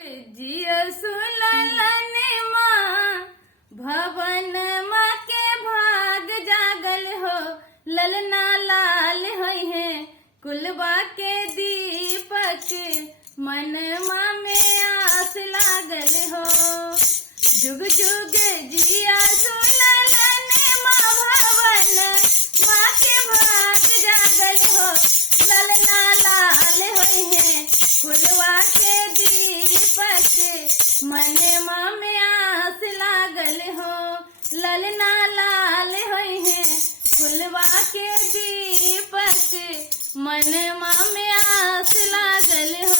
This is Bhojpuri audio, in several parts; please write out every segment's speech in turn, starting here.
जिया सुललन माँ भवन माँ के भाग जागल हो, ललना लाल होई है कुलबा के दीपक, मन माँ में आस लागल हो। जुग जुग जिया सुललन माँ भवन माँ के भाग जागल हो, ललना लाल होई है कुलवा के दीपक, मन माँ में आस लागल हो। ललना लाल होई है कुलवा के दीपक, मन माँ में आस लागल हो।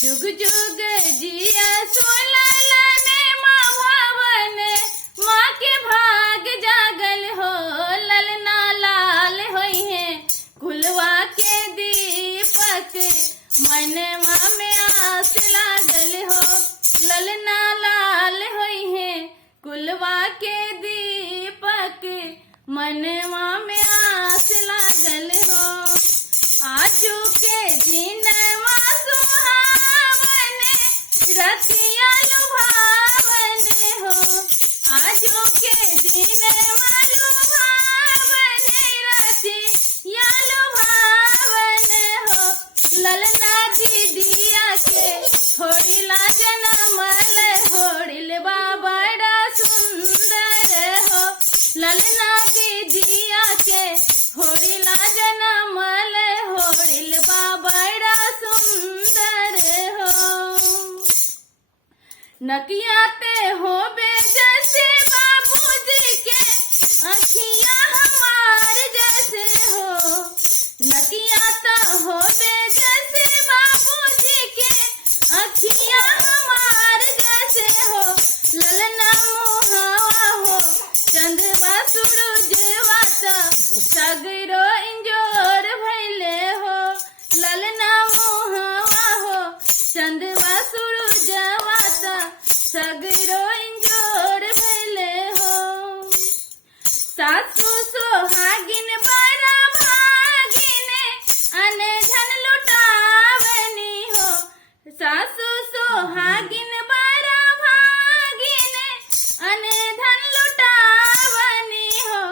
जुग जुग जिया सुललन माँ भवन माँ के भाग जागल हो, ललना लाल होई है कुलवा के दीपक, मन माँ में आस लागल हो। ललना लाल होई है कुलवा के दीपक, मन माँ में आस लागल हो। आजू के दिन माँ सुहावन रतिया लुभावन हो, आजू के दिन माँ लुभावन रतिया लुभावन हो। ललना दीदिया के होड़िला जनमल, होड़िल बड़ा सुंदर हो। ललना दीदिया के होड़िला जनमल, होड़िल बड़ा सुंदर हो। नकियाते हो जैसे बाबूजी के अखियां हमार जैसे हो, नकियाता हो जैसे बाबूजी के अखियां हमार जैसे हो। ललना मुहावा हो चंदवा सूरजवा सगरो इंजोर भैले हो। ललना मुहावा हो चंदवा सूरजवा सगरो इंजोर भैले हो। सासू सोहागिन बड़ा भागिन अनधन लुटावनी हो, सासू सोहागिन बड़ा भागिन अनधन लुटावनी हो।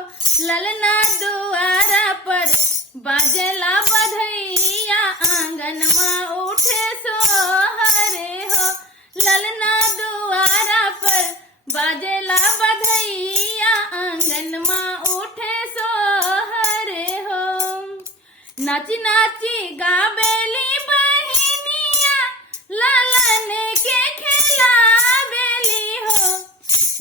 ललना दुआरा पर बाजला बधैया, आंगन में उठे सोहरे हो। ललना दुआरा पर बाजला बधैया, आंगन में उठे सोहरे हो। नाची नाची गावेली बहिनिया, ललन के खिलावेली हो।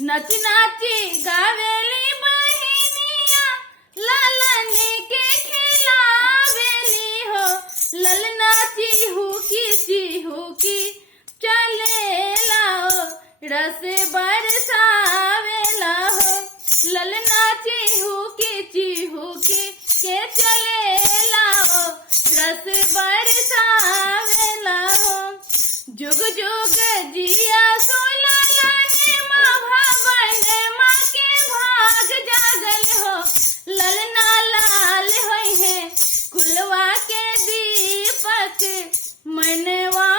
नाची नाची गावेली बहिनिया, ललन के खिलावेली हो। ललना चिहुकी चले लाओ, रस बरसावेला हो। ललना चिहुकी के चले लाओ, रस बरसावेला हो। जुग जुग जिया सुललन माँ भवन माँ के भाग जागल हो, ललना लाल होई है कुलवा के दीपक, मनवा